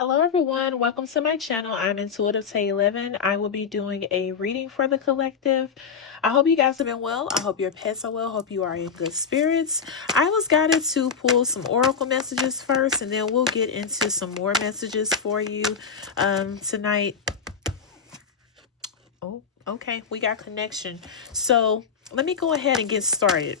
Hello everyone, welcome to my channel. I'm Intuitive Tay 11. I will be doing a reading for the collective. I hope you guys have been well. I hope your pets are well. Hope you are in good spirits. I was guided to pull some oracle messages first, and then we'll get into some more messages for you tonight. Oh, okay, we got connection. So let me go ahead and get started.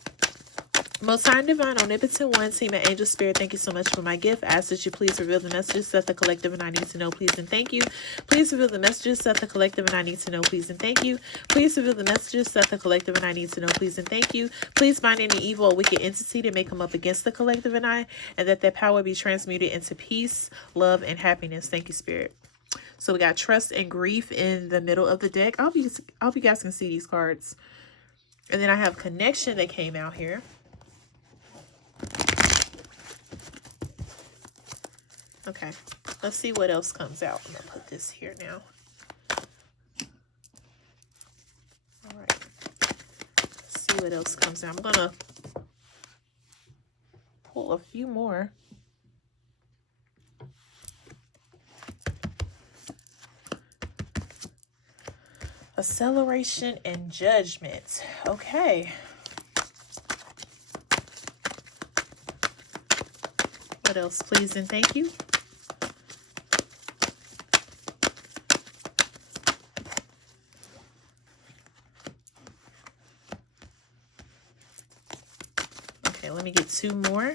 Most High and Divine, Omnipotent One, Team and Angel Spirit, thank you so much for my gift. I ask that you please reveal the messages that the collective and I need to know, please and thank you. Please reveal the messages that the collective and I need to know, please and thank you. Please reveal the messages that the collective and I need to know, please and thank you. Please bind any evil or wicked entity that may come up against the collective and I, and that their power be transmuted into peace, love, and happiness. Thank you, Spirit. So we got Trust and Grief in the middle of the deck. I hope you guys can see these cards. And then I have Connection that came out here. Okay, let's see what else comes out. I'm going to put this here now. All right, let's see what else comes out. I'm going to pull a few more. Acceleration and Judgment. Okay. What else, please and thank you? Okay, let me get two more.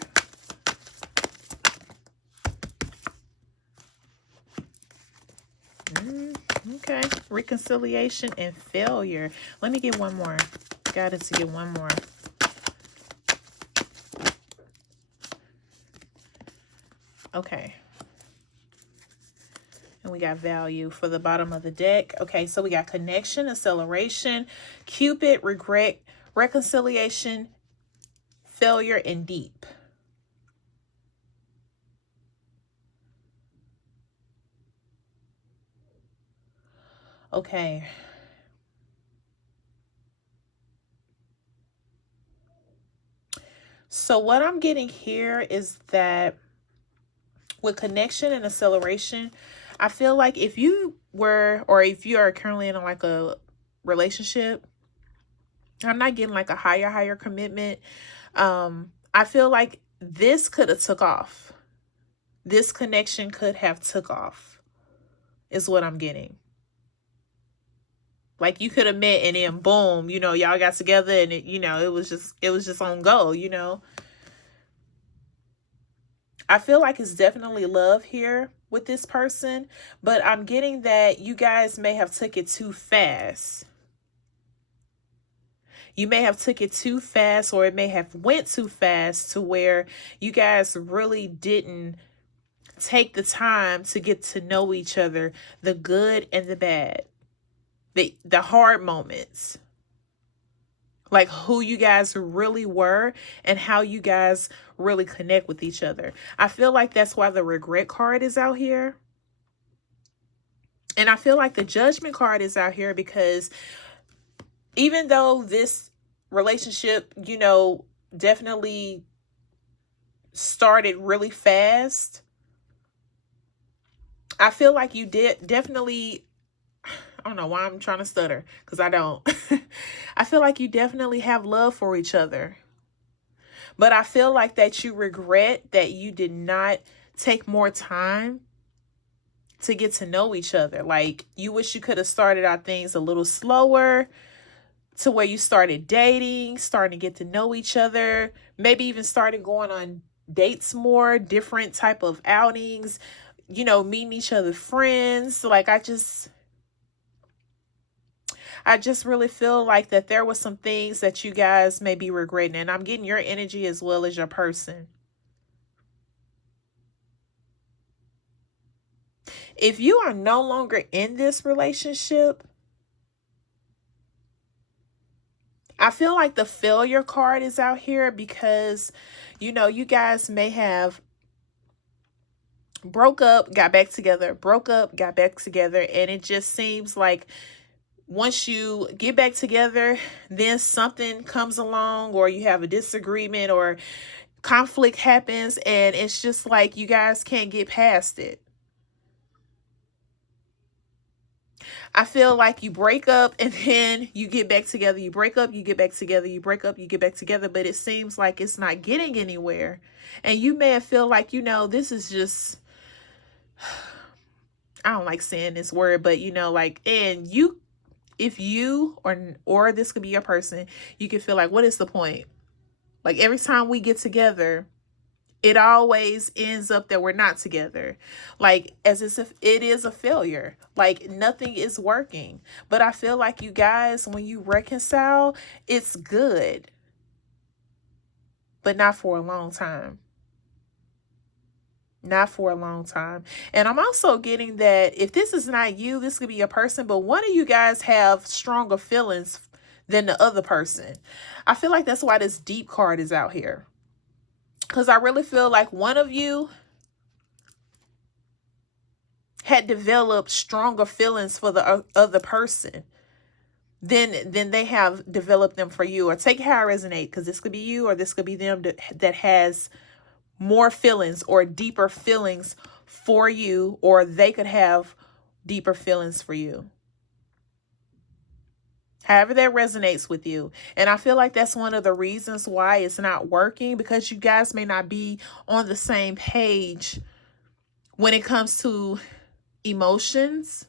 Okay, Reconciliation and Failure. Let me get one more. Got it to get one more. Okay. And we got Value for the bottom of the deck. Okay, so we got Connection, Acceleration, Cupid, Regret, Reconciliation, Failure, and Deep. Okay. So what I'm getting here is that with Connection and Acceleration, I feel like if you were, or if you are currently in like a relationship, I'm not getting like a higher commitment. I feel like this could have took off. This connection could have took off, is what I'm getting. Like you could have met and then boom, you know, y'all got together and it, you know, it was just on go, you know. I feel like it's definitely love here with this person, but I'm getting that you guys may have took it too fast. You may have took it too fast, or it may have went too fast to where you guys really didn't take the time to get to know each other, the good and the bad, the hard moments, like who you guys really were and how you guys really connect with each other. I feel like that's why the Regret card is out here. And I feel like the Judgment card is out here because even though this relationship, you know, definitely started really fast, I feel like you did definitely, I don't know why I'm trying to stutter, because I don't. I feel like you definitely have love for each other. But I feel like that you regret that you did not take more time to get to know each other. Like you wish you could have started out things a little slower, to where you started dating, starting to get to know each other, maybe even started going on dates more, different type of outings, you know, meeting each other's friends. Like I just really feel like that there was some things that you guys may be regretting, and I'm getting your energy as well as your person. If you are no longer in this relationship, I feel like the Failure card is out here because, you know, you guys may have broke up, got back together, broke up, got back together, and it just seems like once you get back together, then something comes along, or you have a disagreement or conflict happens, and it's just like you guys can't get past it. I feel like you break up and then you get back together. You break up, you get back together. You break up, you get back together. But it seems like it's not getting anywhere. And you may feel like, this is just, I don't like saying this word, but like, and you, if you or this could be your person, you can feel like, what is the point? Like every time we get together, it always ends up that we're not together. Like as if it is a failure. Like nothing is working. But I feel like you guys, when you reconcile, it's good. But not for a long time. Not for a long time. And I'm also getting that if this is not you, this could be a person, but one of you guys have stronger feelings than the other person. I feel like that's why this deep card is out here. Because I really feel like one of you had developed stronger feelings for the other person than they have developed them for you. Or take how it resonates, because this could be you or this could be them that has more feelings or deeper feelings for you, or they could have deeper feelings for you. However that resonates with you. And I feel like that's one of the reasons why it's not working, because you guys may not be on the same page when it comes to emotions.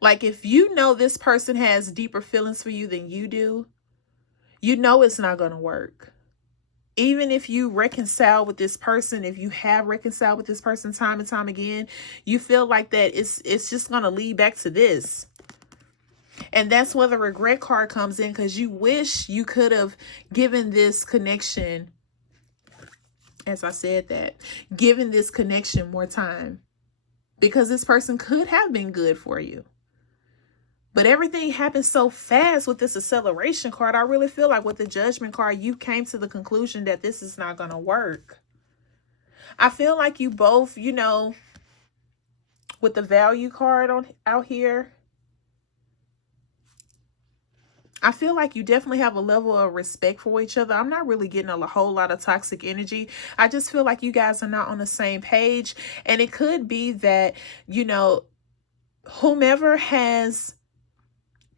Like if you know this person has deeper feelings for you than you do, it's not going to work. Even if you reconcile with this person, if you have reconciled with this person time and time again, you feel like that it's just going to lead back to this. And that's where the regret card comes in, because you wish you could have given this connection, as I said that, given this connection more time, because this person could have been good for you. But everything happened so fast with this acceleration card. I really feel like with the Judgment card, you came to the conclusion that this is not going to work. I feel like you both, with the Value card out here, I feel like you definitely have a level of respect for each other. I'm not really getting a whole lot of toxic energy. I just feel like you guys are not on the same page. And it could be that, whomever has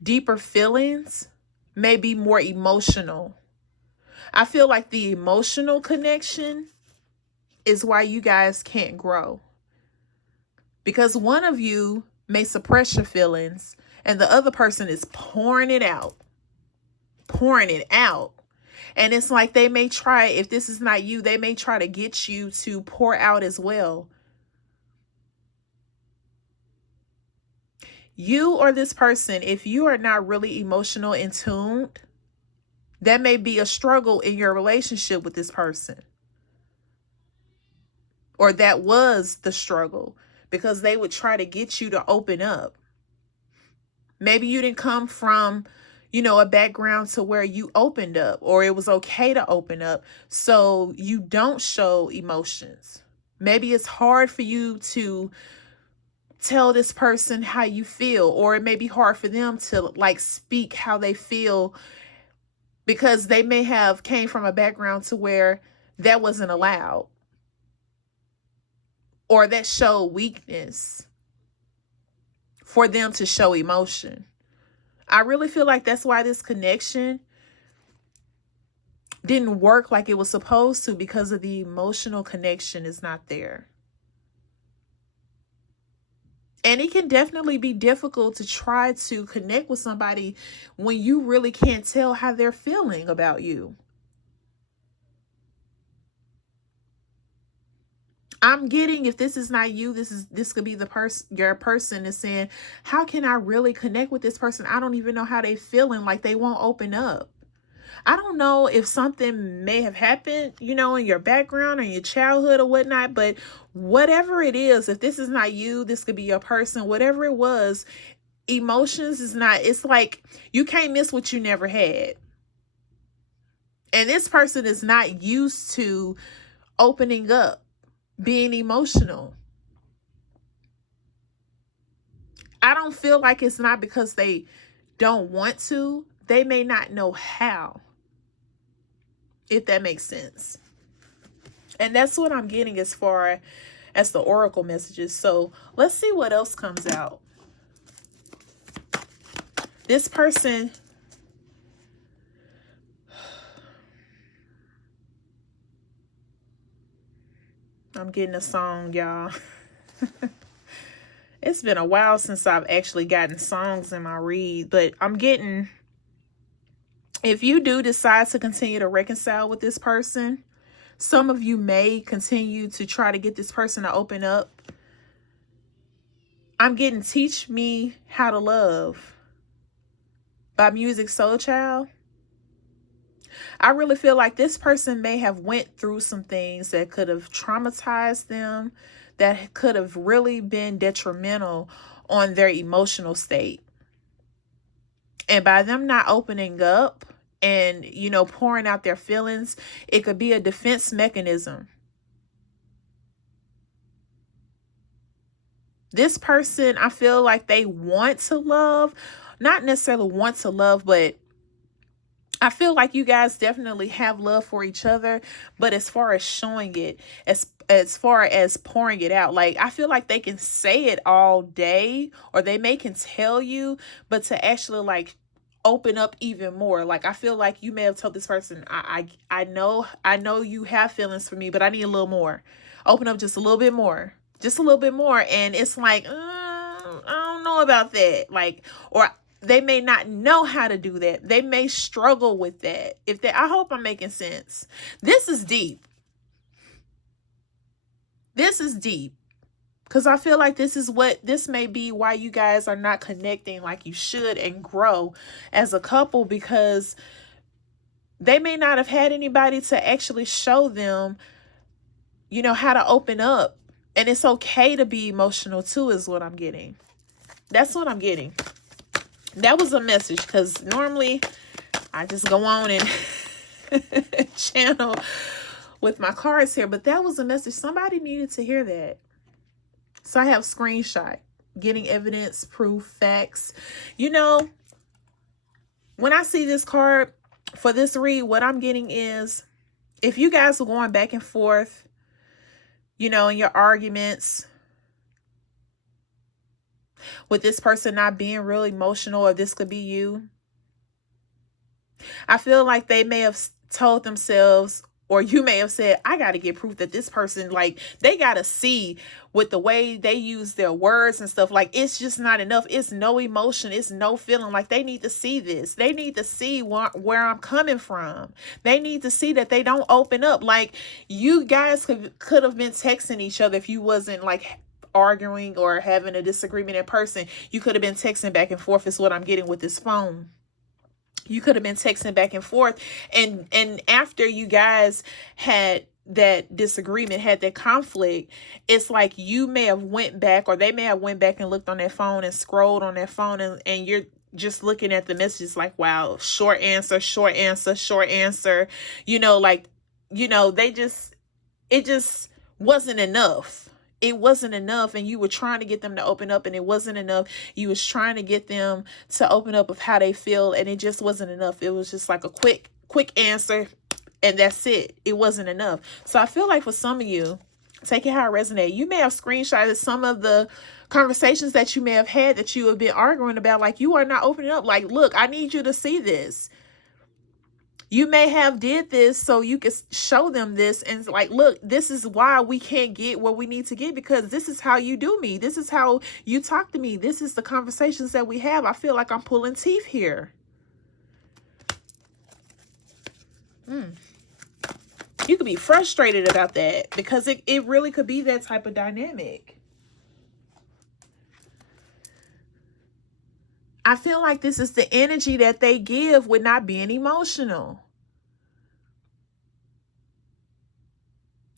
deeper feelings may be more emotional. I feel like the emotional connection is why you guys can't grow. Because one of you may suppress your feelings and the other person is pouring it out. And it's like they may try, if this is not you, they may try to get you to pour out as well. You or this person, if you are not really emotional in tuned, that may be a struggle in your relationship with this person. Or that was the struggle, because they would try to get you to open up. Maybe you didn't come from, a background to where you opened up, or it was okay to open up, so you don't show emotions. Maybe it's hard for you to tell this person how you feel, or it may be hard for them to speak how they feel, because they may have came from a background to where that wasn't allowed, or that showed weakness for them to show emotion. I really feel like that's why this connection didn't work like it was supposed to, because of the emotional connection is not there. And it can definitely be difficult to try to connect with somebody when you really can't tell how they're feeling about you. I'm getting, if this is not you, this could be your person is saying, how can I really connect with this person? I don't even know how they feeling, like they won't open up. I don't know if something may have happened, in your background or your childhood or whatnot, but whatever it is, if this is not you, this could be your person, whatever it was, emotions is not, it's like you can't miss what you never had. And this person is not used to opening up, being emotional. I don't feel like it's not because they don't want to. They may not know how, if that makes sense. And that's what I'm getting as far as the oracle messages. So let's see what else comes out. This person, I'm getting a song, y'all. It's been a while since I've actually gotten songs in my read, but I'm getting, if you do decide to continue to reconcile with this person, some of you may continue to try to get this person to open up. I'm getting Teach Me How to Love by Music Soul Child. I really feel like this person may have went through some things that could have traumatized them, that could have really been detrimental on their emotional state. And by them not opening up and, you know, pouring out their feelings, it could be a defense mechanism. This person, I feel like they want to love, not necessarily want to love, but I feel like you guys definitely have love for each other, but as far as showing it, as far as pouring it out, like I feel like they can say it all day, or they can tell you, but to actually like open up even more. Like I feel like you may have told this person, I know you have feelings for me, but I need a little more. Open up just a little bit more. Just a little bit more. And it's like, I don't know about that. Like, or they may not know how to do that. They may struggle with that. I hope I'm making sense. This is deep. This is deep. Because I feel like this may be why you guys are not connecting like you should and grow as a couple, because they may not have had anybody to actually show them, you know, how to open up. And it's okay to be emotional too, is what I'm getting. That's what I'm getting. That was a message, because normally I just go on and channel with my cards here, but that was a message. Somebody needed to hear that. So I have screenshot, getting evidence, proof, facts. You know, when I see this card for this read, what I'm getting is, if you guys are going back and forth, you know, in your arguments with this person not being really emotional, or this could be you, I feel like they may have told themselves, or you may have said, I got to get proof that this person, like, they got to see with the way they use their words and stuff. Like, it's just not enough. It's no emotion. It's no feeling. Like, they need to see this. They need to see where I'm coming from. They need to see that they don't open up. Like, you guys could have been texting each other if you wasn't like arguing or having a disagreement in person. You could have been texting back and forth, is what I'm getting with this phone. You could have been texting back and forth, and after you guys had that disagreement, had that conflict, it's like you may have went back, or they may have went back and looked on their phone and scrolled on their phone, and you're just looking at the messages like, wow, short answer, short answer, short answer. You know, like, you know, it just wasn't enough. It wasn't enough, and you were trying to get them to open up, and it wasn't enough. You was trying to get them to open up of how they feel, and it just wasn't enough. It was just like a quick answer, and that's it. It wasn't enough. So I feel like for some of you, take it how it resonates. You may have screenshotted some of the conversations that you may have had that you have been arguing about. Like, you are not opening up. Like, look, I need you to see this. You may have did this so you could show them this, and like, look, this is why we can't get what we need to get, because this is how you do me. This is how you talk to me. This is the conversations that we have. I feel like I'm pulling teeth here. You could be frustrated about that, because it really could be that type of dynamic. I feel like this is the energy that they give with not being emotional.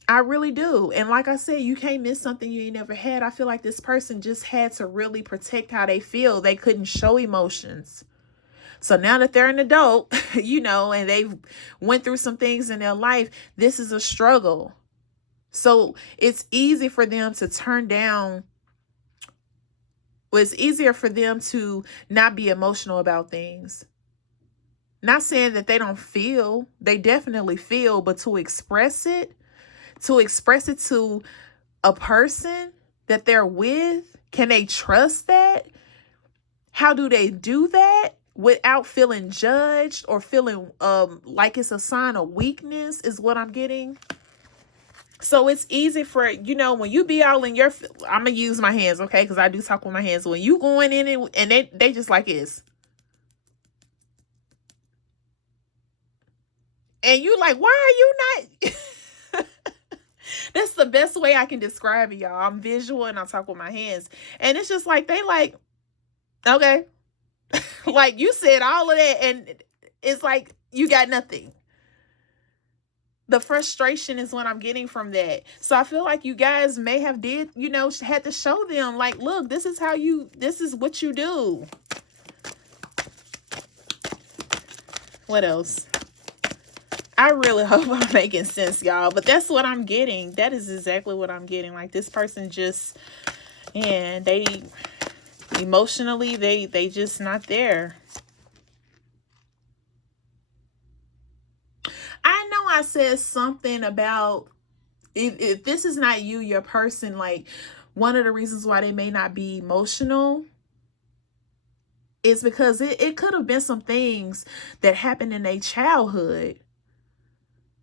I really do. And like I said, you can't miss something you ain't never had. I feel like this person just had to really protect how they feel. They couldn't show emotions. So now that they're an adult, you know, and they've went through some things in their life, this is a struggle. So it's easy for them to turn down. Well, it's easier for them to not be emotional about things. Not saying that they don't feel, they definitely feel, but to express it to a person that they're with? Can they trust that? How do they do that without feeling judged or feeling like it's a sign of weakness is what I'm getting. So it's easy for, you know, when you be all in your, I'm going to use my hands, okay? Because I do talk with my hands. When you going in and they just like this. And you like, why are you not? That's the best way I can describe it, y'all. I'm visual and I talk with my hands. And it's just like, they like, okay. Like you said all of that and it's like, you got nothing. The frustration is what I'm getting from that. So I feel like you guys may have did, you know, had to show them like, look, this is what you do. What else? I really hope I'm making sense, y'all. But that's what I'm getting. That is exactly what I'm getting. Like this person just, and they emotionally, they just not there. I know I said something about if this is not you, your person, like one of the reasons why they may not be emotional is because it could have been some things that happened in their childhood.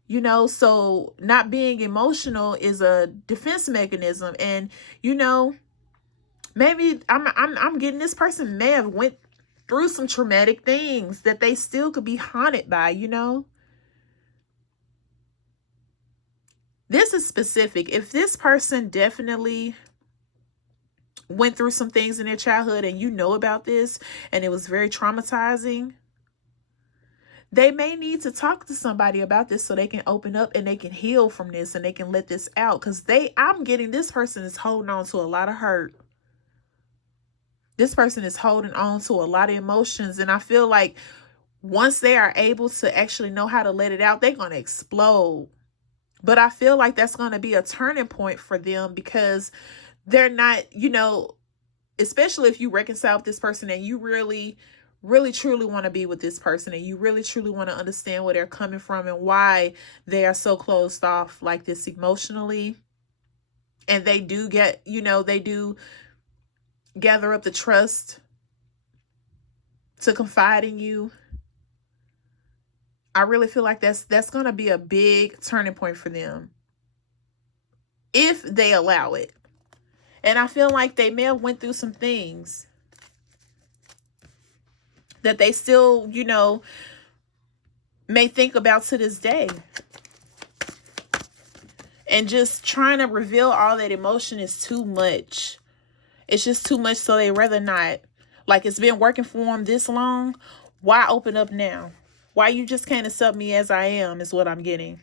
You know, so not being emotional is a defense mechanism. And, you know, maybe I'm getting this person may have went through some traumatic things that they still could be haunted by, you know. This is specific. If this person definitely went through some things in their childhood and you know about this and it was very traumatizing, they may need to talk to somebody about this so they can open up and they can heal from this and they can let this out. Because I'm getting this person is holding on to a lot of hurt. This person is holding on to a lot of emotions. And I feel like once they are able to actually know how to let it out, they're going to explode. But I feel like that's going to be a turning point for them because they're not, you know, especially if you reconcile with this person and you really truly want to be with this person and you really truly want to understand where they're coming from and why they are so closed off like this emotionally. And they do get, you know, they do gather up the trust to confide in you. I really feel like that's going to be a big turning point for them if they allow it. And I feel like they may have went through some things that they still, you know, may think about to this day. And just trying to reveal all that emotion is too much. It's just too much, so they rather not. Like, it's been working for them this long. Why open up now? Why you just can't accept me as I am is what I'm getting.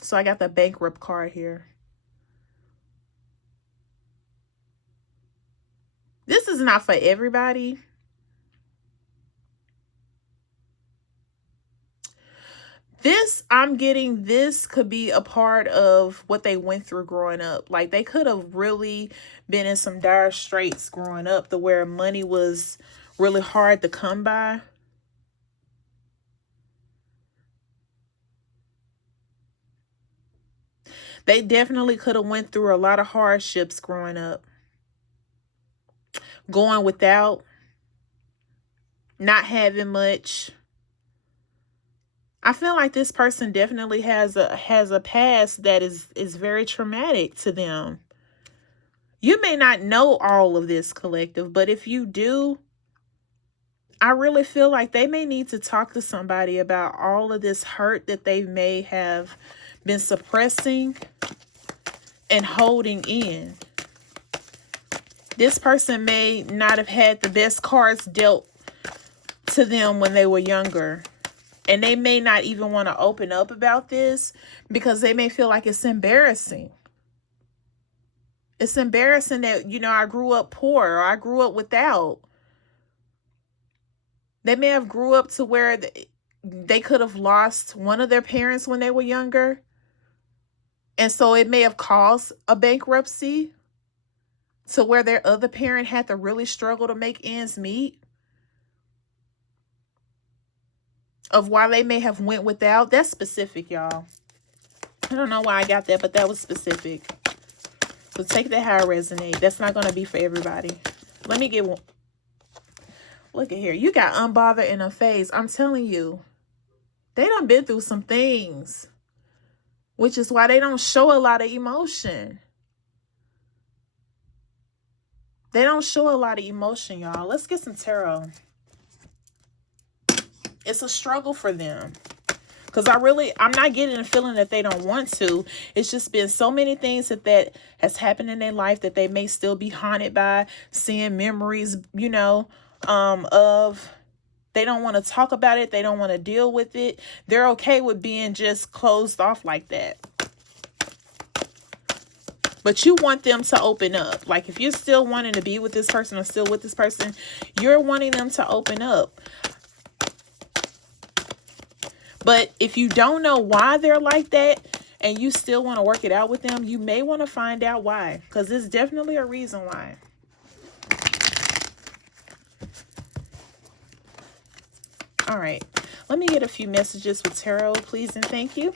So I got the bankrupt card here. This is not for everybody. I'm getting this could be a part of what they went through growing up. Like they could have really been in some dire straits growing up to where money was really hard to come by. They definitely could have went through a lot of hardships growing up. Going without, not having much. I feel like this person definitely has a past that is very traumatic to them. You may not know all of this, collective, but if you do, I really feel like they may need to talk to somebody about all of this hurt that they may have been suppressing and holding in. This person may not have had the best cards dealt to them when they were younger. And they may not even want to open up about this because they may feel like it's embarrassing. It's embarrassing that, you know, I grew up poor or I grew up without. They may have grew up to where they could have lost one of their parents when they were younger. And so it may have caused a bankruptcy to where their other parent had to really struggle to make ends meet. Of why they may have went without. That's specific, y'all. I don't know why I got that, but that was specific. So take that how it resonates. That's not going to be for everybody. Let me get one. Look at here. You got unbothered in a phase. I'm telling you, they done been through some things, which is why they don't show a lot of emotion. They don't show a lot of emotion, y'all. Let's get some tarot. It's a struggle for them. Because I'm not getting a feeling that they don't want to. It's just been so many things that has happened in their life that they may still be haunted by, seeing memories, you know, of, they don't want to talk about it. They don't want to deal with it. They're okay with being just closed off like that. But you want them to open up. Like if you're still wanting to be with this person or still with this person, you're wanting them to open up. But if you don't know why they're like that and you still want to work it out with them, you may want to find out why. Because there's definitely a reason why. All right. Let me get a few messages with tarot, please and thank you.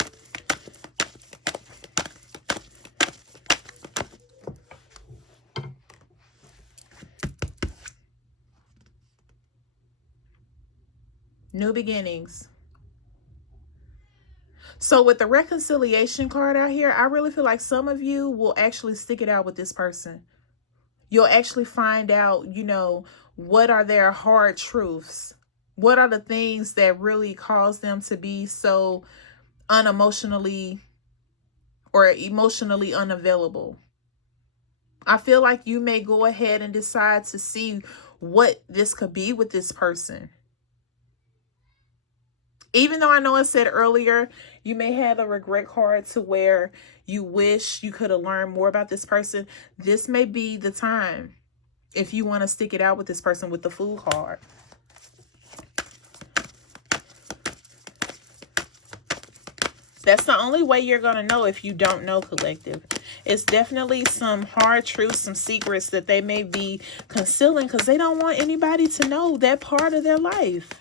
New beginnings. So with the reconciliation card out here, I really feel like some of you will actually stick it out with this person. You'll actually find out, you know, what are their hard truths? What are the things that really cause them to be so unemotionally or emotionally unavailable? I feel like you may go ahead and decide to see what this could be with this person. Even though I know I said earlier, you may have a regret card to where you wish you could have learned more about this person. This may be the time if you want to stick it out with this person with the Fool card. That's the only way you're going to know if you don't know, collective. It's definitely some hard truths, some secrets that they may be concealing because they don't want anybody to know that part of their life.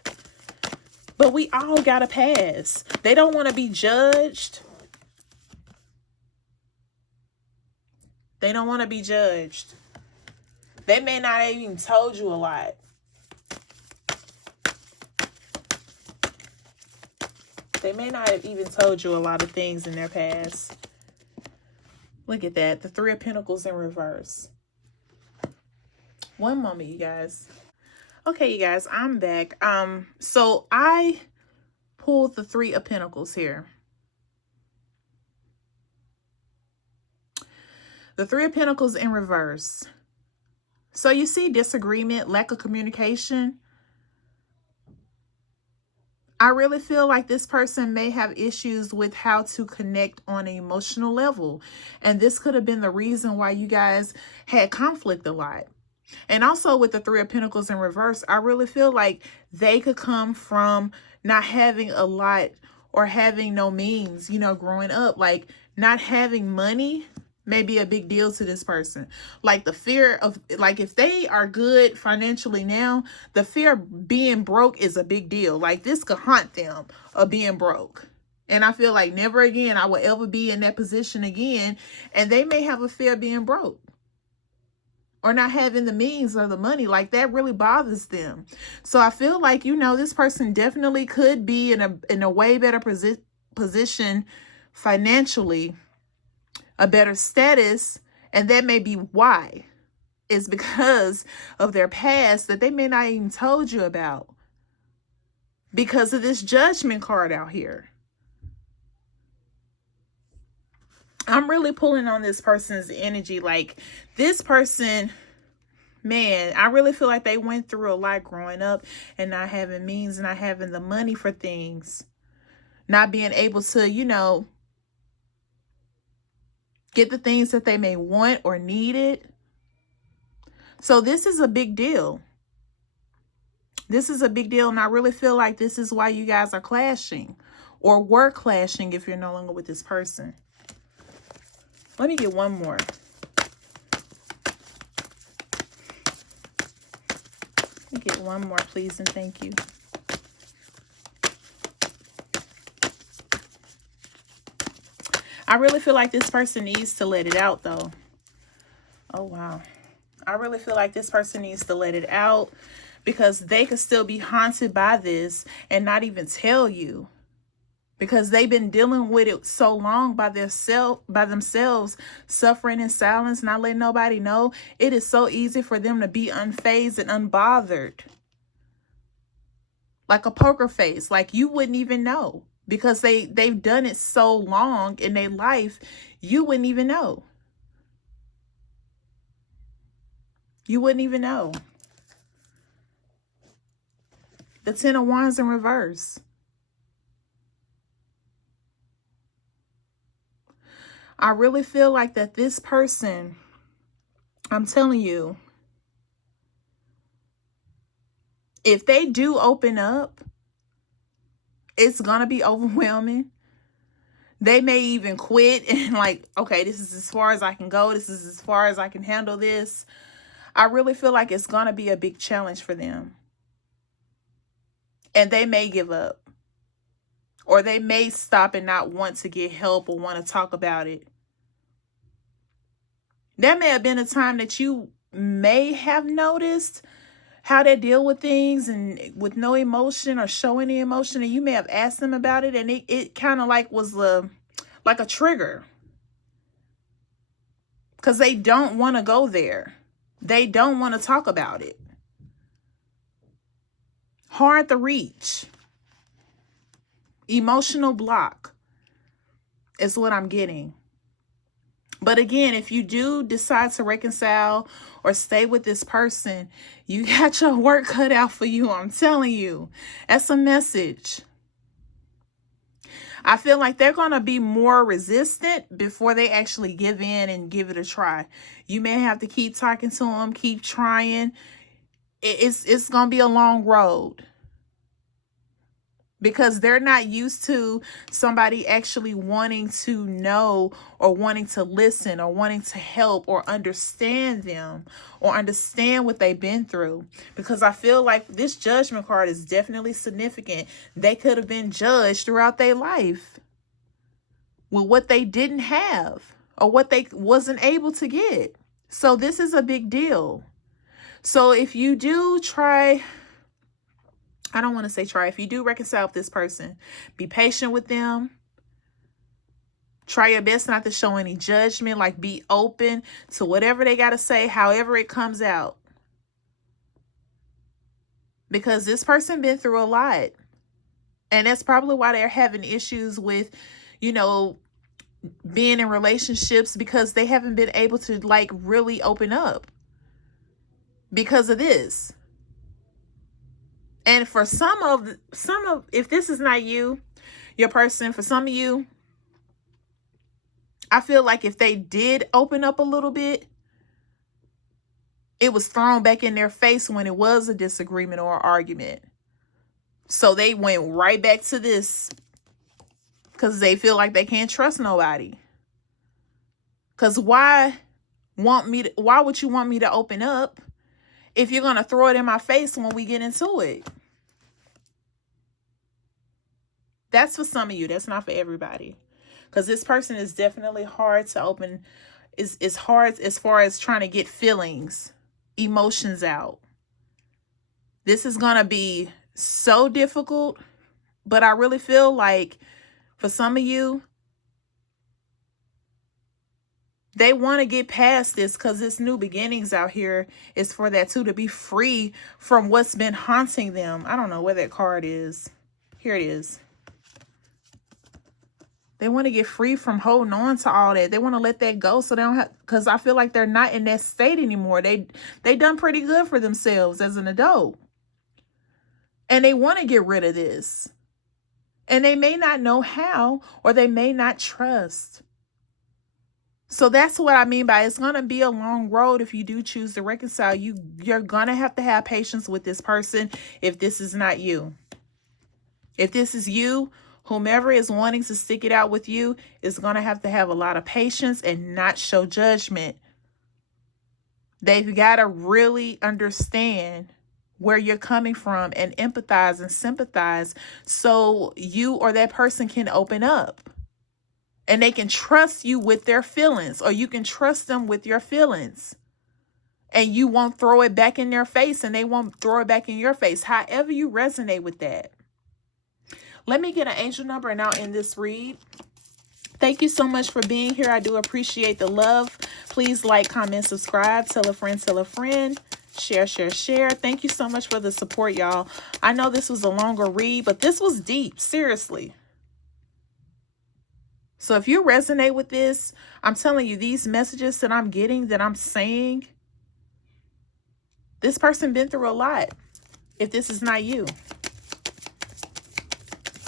But we all got a past. They don't want to be judged. They don't want to be judged. They may not have even told you a lot. They may not have even told you a lot of things in their past. Look at that. The Three of Pentacles in reverse. One moment, you guys. Okay, you guys, I'm back. So I pulled the Three of Pentacles here. The Three of Pentacles in reverse. So you see disagreement, lack of communication. I really feel like this person may have issues with how to connect on an emotional level. And this could have been the reason why you guys had conflict a lot. And also with the Three of Pentacles in reverse, I really feel like they could come from not having a lot or having no means, you know, growing up. Like not having money may be a big deal to this person. Like the fear of, like if they are good financially now, the fear of being broke is a big deal. Like this could haunt them of being broke. And I feel like never again I will ever be in that position again. And they may have a fear of being broke or not having the means or the money. Like that really bothers them. So I feel like, you know, this person definitely could be in a way better position financially, a better status, and that may be why. It's because of their past that they may not even told you about because of this Judgment card out here. I'm really pulling on this person's energy. Like this person, man, I really feel like they went through a lot growing up and not having means, not having the money for things, not being able to, you know, get the things that they may want or needed. So this is a big deal. This is a big deal. And I really feel like this is why you guys are clashing or were clashing if you're no longer with this person. Let me get one more. Let me get one more, please, and thank you. I really feel like this person needs to let it out, though. Oh, wow. I really feel like this person needs to let it out, because they could still be haunted by this and not even tell you, because they've been dealing with it so long by themselves, suffering in silence, not letting nobody know. It is so easy for them to be unfazed and unbothered, like a poker face, like you wouldn't even know, because they've done it so long in their life, you wouldn't even know. You wouldn't even know. The Ten of Wands in reverse. I really feel like that this person, I'm telling you, if they do open up, it's going to be overwhelming. They may even quit and like, okay, this is as far as I can go. This is as far as I can handle this. I really feel like it's going to be a big challenge for them. And they may give up. Or they may stop and not want to get help or want to talk about it. There may have been a time that you may have noticed how they deal with things and with no emotion or show any emotion, and you may have asked them about it, and it kind of like was like a trigger, because they don't want to go there. They don't want to talk about it. Hard to reach. Emotional block is what I'm getting. But again, if you do decide to reconcile or stay with this person, you got your work cut out for you. I'm telling you, that's a message. I feel like they're going to be more resistant before they actually give in and give it a try. You may have to keep talking to them, keep trying. It's going to be a long road, because they're not used to somebody actually wanting to know or wanting to listen or wanting to help or understand them or understand what they've been through. Because I feel like this Judgment card is definitely significant. They could have been judged throughout their life with what they didn't have or what they wasn't able to get. So this is a big deal. So if you do try... I don't want to say try. If you do reconcile with this person, be patient with them. Try your best not to show any judgment. Like, be open to whatever they got to say, however it comes out. Because this person been through a lot. And that's probably why they're having issues with, being in relationships, because they haven't been able to like really open up because of this. And for some of, if this is not you, your person, for some of you, I feel like if they did open up a little bit, it was thrown back in their face when it was a disagreement or an argument. So they went right back to this because they feel like they can't trust nobody. Because why would you want me to open up if you're going to throw it in my face when we get into it? That's for some of you. That's not for everybody. Because this person is definitely hard to open. It's hard as far as trying to get feelings, emotions out. This is going to be so difficult. But I really feel like for some of you, they want to get past this, because it's new beginnings out here. Is for that too, to be free from what's been haunting them. I don't know where that card is. Here it is. They want to get free from holding on to all that. They want to let that go, so they don't have, because I feel like they're not in that state anymore. They done pretty good for themselves as an adult. And they want to get rid of this. And they may not know how, or they may not trust. So that's what I mean by it's going to be a long road if you do choose to reconcile. You're going to have patience with this person if this is not you. If this is you, whomever is wanting to stick it out with you is going to have a lot of patience and not show judgment. They've got to really understand where you're coming from and empathize and sympathize so you or that person can open up. And they can trust you with their feelings, or you can trust them with your feelings. And you won't throw it back in their face, and they won't throw it back in your face. However you resonate with that. Let me get an angel number and I'll end this read. Thank you so much for being here. I do appreciate the love. Please like, comment, subscribe. Tell a friend, tell a friend. Share, share, share. Thank you so much for the support, y'all. I know this was a longer read, but this was deep. Seriously. So if you resonate with this, I'm telling you, these messages that I'm getting, that I'm saying, this person been through a lot. If this is not you.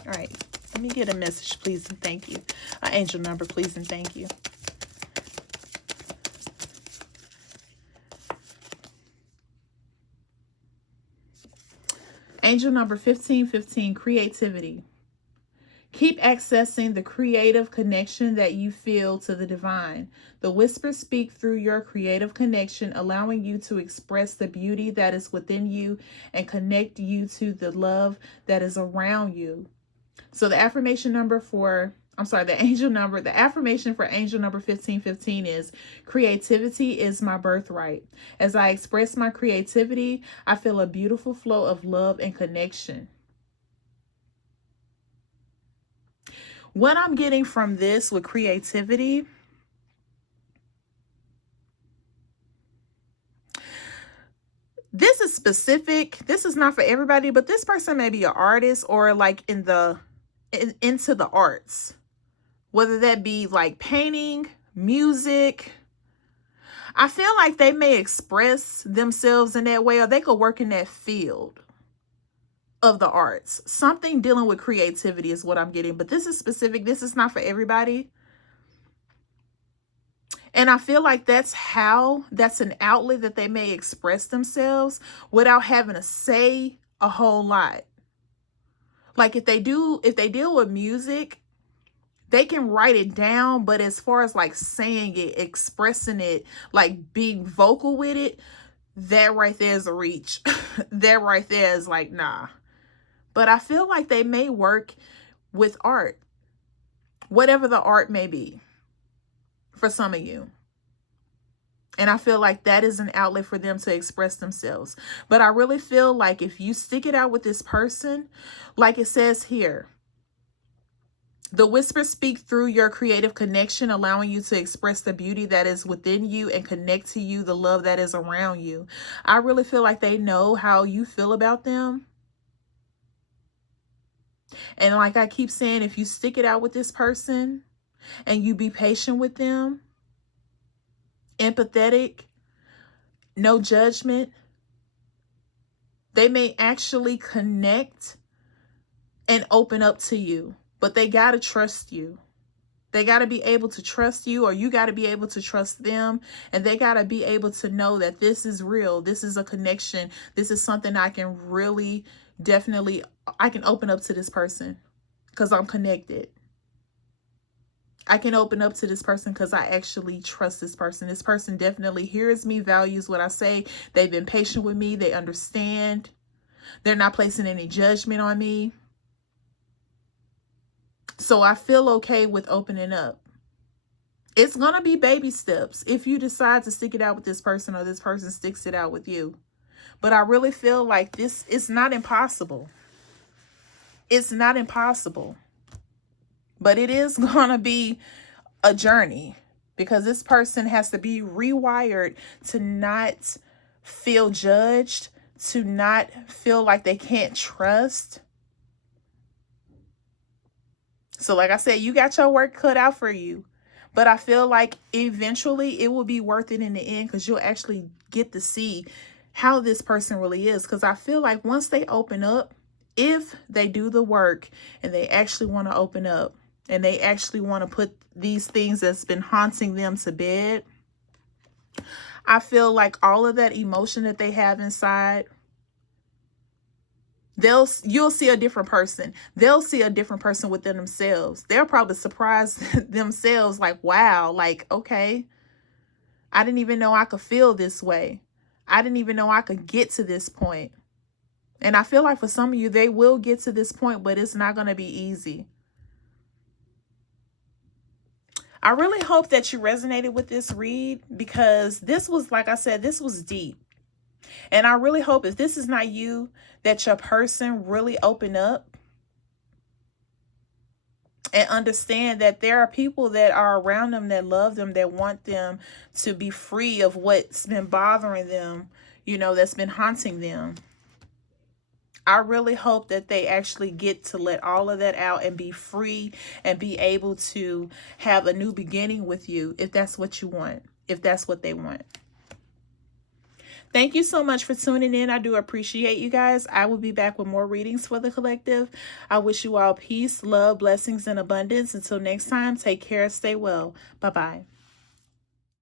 All right. Let me get a message, please, and thank you. An angel number, please, and thank you. Angel number 1515, creativity. Keep accessing the creative connection that you feel to the divine. The whispers speak through your creative connection, allowing you to express the beauty that is within you and connect you to the love that is around you. So the affirmation number for, the angel number, the affirmation for angel number 1515 is, creativity is my birthright. As I express my creativity, I feel a beautiful flow of love and connection. What I'm getting from this with creativity, this is specific. This is not for everybody, but this person may be an artist or like into the arts, whether that be like painting, music. I feel like they may express themselves in that way, or they could work in that field of the arts. Something dealing with creativity is what I'm getting, but this is specific. This is not for everybody. And I feel like that's an outlet that they may express themselves without having to say a whole lot. Like if they deal with music, they can write it down, but as far as like saying it, expressing it, like being vocal with it, that right there is a reach. That right there is like, nah. But I feel like they may work with art, whatever the art may be for some of you. And I feel like that is an outlet for them to express themselves. But I really feel like if you stick it out with this person, like it says here, the whispers speak through your creative connection, allowing you to express the beauty that is within you and connect to you the love that is around you. I really feel like they know how you feel about them. And like I keep saying, if you stick it out with this person and you be patient with them, empathetic, no judgment, they may actually connect and open up to you. But they got to trust you. They got to be able to trust you, or you got to be able to trust them. And they got to be able to know that this is real. This is a connection. This is something I can really, definitely, I can open up to this person because I'm connected. I can open up to this person because I actually trust this person. This person definitely hears me, values what I say. They've been patient with me. They understand. They're not placing any judgment on me. So I feel okay with opening up. It's going to be baby steps if you decide to stick it out with this person or this person sticks it out with you. But I really feel like this is not impossible. It's not impossible. But it is going to be a journey because this person has to be rewired to not feel judged, to not feel like they can't trust. So like I said, you got your work cut out for you. But I feel like eventually it will be worth it in the end because you'll actually get to see how this person really is. Because I feel like once they open up, if they do the work and they actually want to open up and they actually want to put these things that's been haunting them to bed, I feel like all of that emotion that they have inside, you'll see a different person. They'll see a different person within themselves. They'll probably surprise themselves like, wow, like, okay, I didn't even know I could feel this way. I didn't even know I could get to this point. And I feel like for some of you, they will get to this point, but it's not going to be easy. I really hope that you resonated with this read, because this was, like I said, this was deep. And I really hope, if this is not you, that your person really open up and understand that there are people that are around them that love them, that want them to be free of what's been bothering them, you know, that's been haunting them. I really hope that they actually get to let all of that out and be free and be able to have a new beginning with you, if that's what you want, if that's what they want. Thank you so much for tuning in. I do appreciate you guys. I will be back with more readings for the collective. I wish you all peace, love, blessings, and abundance. Until next time, take care, stay well. Bye-bye.